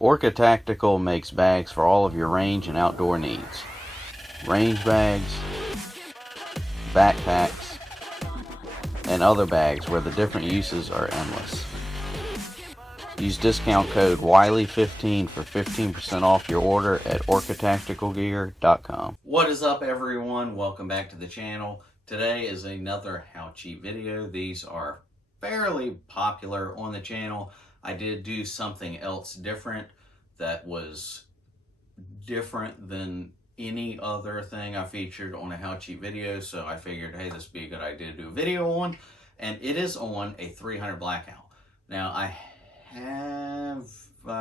Orca Tactical makes bags for all of your range and outdoor needs. Range bags, backpacks, and other bags where the different uses are endless. Use discount code Wiley15 for 15% off your order at orcatacticalgear.com. What is up, everyone? Welcome back to the channel. Today is another How Cheap video. These are fairly popular on the channel. I did do something else different that was different than any other thing I featured on a How Cheap video, so I figured, hey, this would be a good idea to do a video on, and it is on a 300 Blackout. Now, I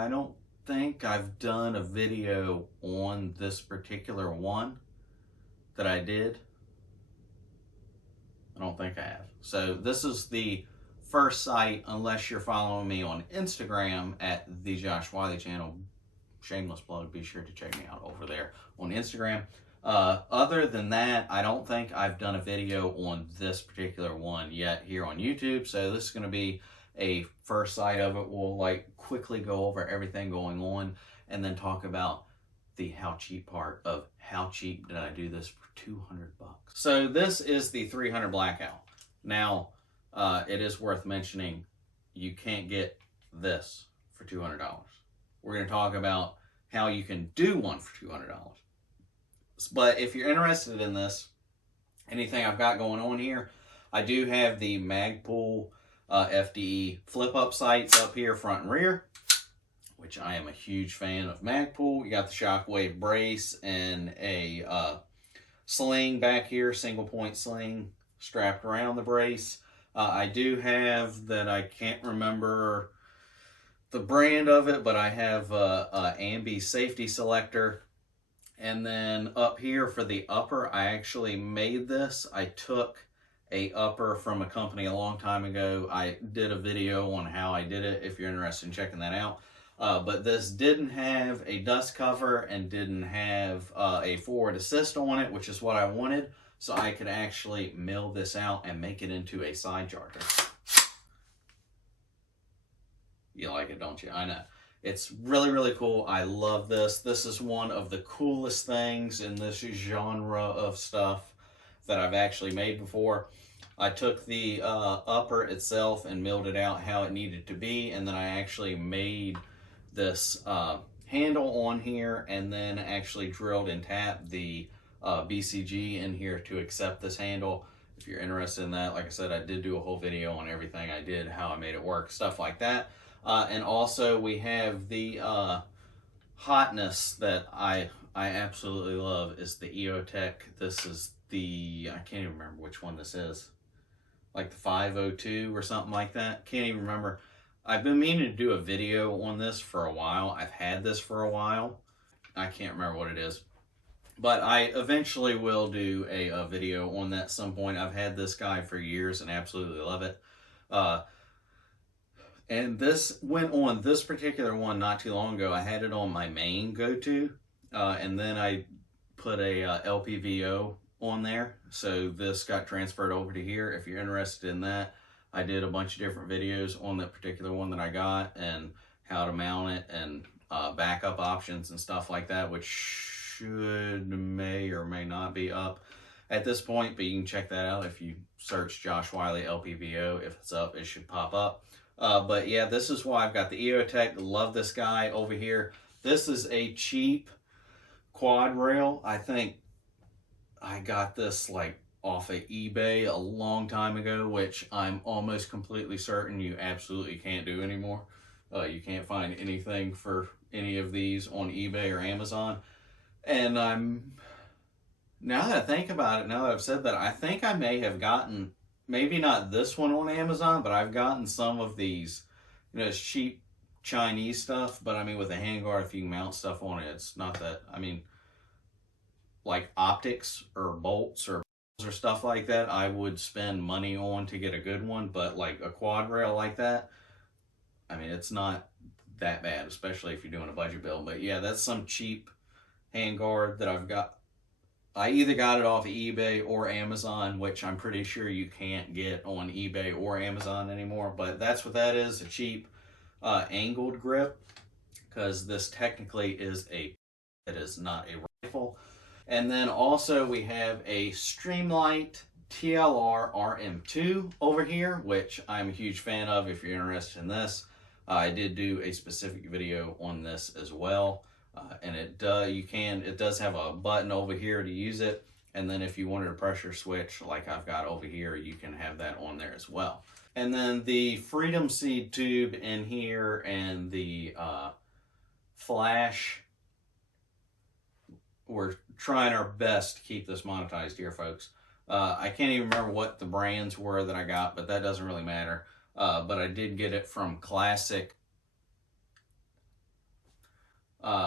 don't think I've done a video on this particular one that I did. I don't think I have. So this is the first site, unless you're following me on Instagram at the Josh Wiley channel. Shameless plug, be sure to check me out over there on Instagram. Other than that, I don't think I've done a video on this particular one yet here on YouTube, so this is going to be a first sight of it. We'll quickly go over everything going on and then talk about the how cheap part of how cheap did I do this for 200 bucks. So this is the 300 Blackout. Now, it is worth mentioning you can't get this for $200. We're going to talk about how you can do one for $200. But if you're interested in this, anything I've got going on here, I do have the Magpul FDE flip-up sights up here front and rear, which I am a huge fan of Magpul. You got the Shockwave brace and a sling back here, single point sling strapped around the brace. I do have that, I can't remember the brand of it, but I have a Ambi safety selector. And then up here for the upper, I actually made this. I took a upper from a company a long time ago. I did a video on how I did it if you're interested in checking that out. But this didn't have a dust cover and didn't have a forward assist on it, which is what I wanted. So I could actually mill this out and make it into a side charger. You like it, don't you? I know. It's really, really cool. I love this. This is one of the coolest things in this genre of stuff that I've actually made before. I took the upper itself and milled it out how it needed to be, and then I actually made this handle on here and then actually drilled and tapped the BCG in here to accept this handle. If you're interested in that, like I said, I did do a whole video on everything I did, how I made it work, stuff like that. And also we have the hotness that I absolutely love is the EOTech. This is the, I can't even remember which one this is, like the 502 or something like that. Can't even remember. I've been meaning to do a video on this for a while. I've had this for a while. I can't remember what it is, but I eventually will do a video on that at some point. I've had this guy for years and absolutely love it. And this went on this particular one not too long ago. I had it on my main go-to, and then I put a LPVO on there. So this got transferred over to here. If you're interested in that, I did a bunch of different videos on that particular one that I got and how to mount it and backup options and stuff like that, which may or may not be up at this point, but you can check that out if you search Josh Wiley LPVO. If it's up, it should pop up. But yeah, this is why I've got the EOTech. Love this guy over here. This is a cheap quad rail. I think I got this off of eBay a long time ago, which I'm almost completely certain you absolutely can't do anymore. You can't find anything for any of these on eBay or Amazon. And now that I think about it, now that I've said that, I think I may have gotten, maybe not this one on Amazon, but I've gotten some of these, it's cheap Chinese stuff, but I mean, with a handguard, if you can mount stuff on it, it's not that, I mean, like optics or bolts or stuff like that, I would spend money on to get a good one, but like a quad rail like that, I mean, it's not that bad, especially if you're doing a budget build. But yeah, that's some cheap handguard that I've got. I either got it off of eBay or Amazon, which I'm pretty sure you can't get on eBay or Amazon anymore, but that's what that is, a cheap angled grip. because this technically is it is not a rifle. And then also we have a Streamlight TLR RM2 over here, which I'm a huge fan of if you're interested in this. I did do a specific video on this as well. And it does have a button over here to use it. And then if you wanted a pressure switch like I've got over here, you can have that on there as well. And then the Freedom Seed tube in here and the flash. We're trying our best to keep this monetized here, folks. I can't even remember what the brands were that I got, but that doesn't really matter. But I did get it from Classic.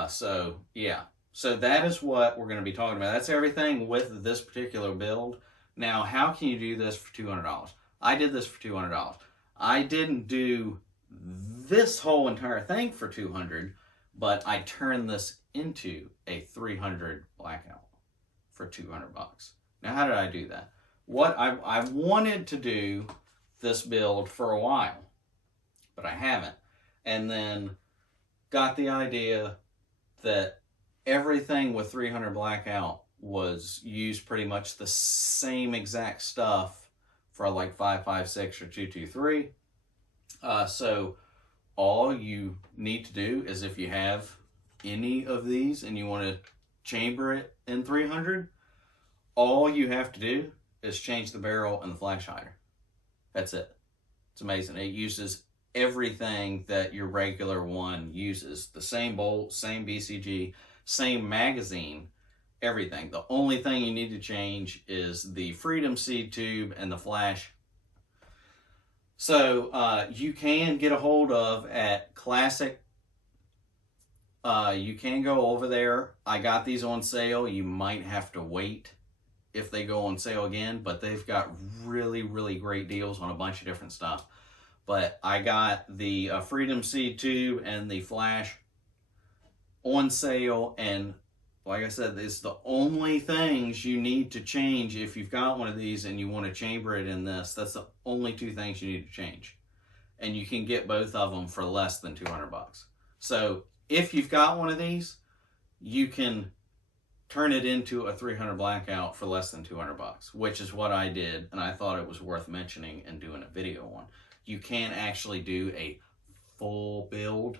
So yeah. So that is what we're going to be talking about. That's everything with this particular build. Now, how can you do this for $200? I did this for $200. I didn't do this whole entire thing for $200, but I turned this into a 300 Blackout for $200. Now, how did I do that? What I wanted to do this build for a while, but I haven't. And then got the idea that everything with 300 Blackout was used pretty much the same exact stuff for like 5.56 or 2.23. So all you need to do is, if you have any of these and you want to chamber it in 300, all you have to do is change the barrel and the flash hider. That's it. It's amazing. It uses everything that your regular one uses. The same bolt, same BCG, same magazine, everything. The only thing you need to change is the Freedom Seed tube and the flash. So you can get a hold of at Classic. You can go over there. I got these on sale. You might have to wait if they go on sale again, but they've got really, really great deals on a bunch of different stuff. But I got the Freedom Seed tube and the flash on sale, and like I said, it's the only things you need to change if you've got one of these and you want to chamber it in this. That's the only two things you need to change. And you can get both of them for less than $200. So if you've got one of these, you can turn it into a 300 Blackout for less than $200, which is what I did, and I thought it was worth mentioning and doing a video on. You can actually do a full build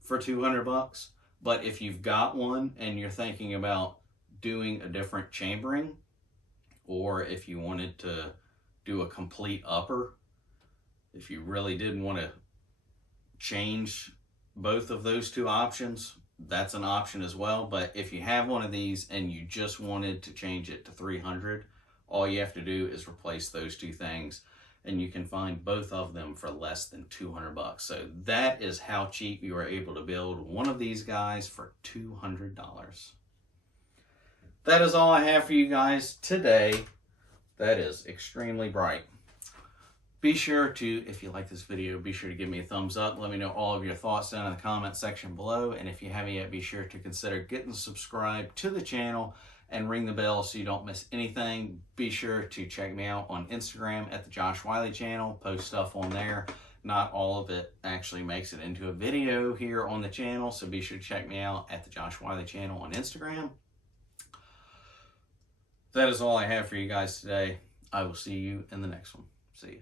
for $200, but if you've got one and you're thinking about doing a different chambering, or if you wanted to do a complete upper, if you really didn't want to change both of those two options, that's an option as well. But if you have one of these and you just wanted to change it to 300, all you have to do is replace those two things, and you can find both of them for less than $200. So that is how cheap you are able to build one of these guys for $200. That is all I have for you guys today. That is extremely bright. Be sure to, if you like this video, be sure to give me a thumbs up. Let me know all of your thoughts down in the comment section below. And if you haven't yet, be sure to consider getting subscribed to the channel and ring the bell so you don't miss anything. Be sure to check me out on Instagram at the Josh Wiley channel. Post stuff on there. Not all of it actually makes it into a video here on the channel, so be sure to check me out at the Josh Wiley channel on Instagram. That is all I have for you guys today. I will see you in the next one. See you.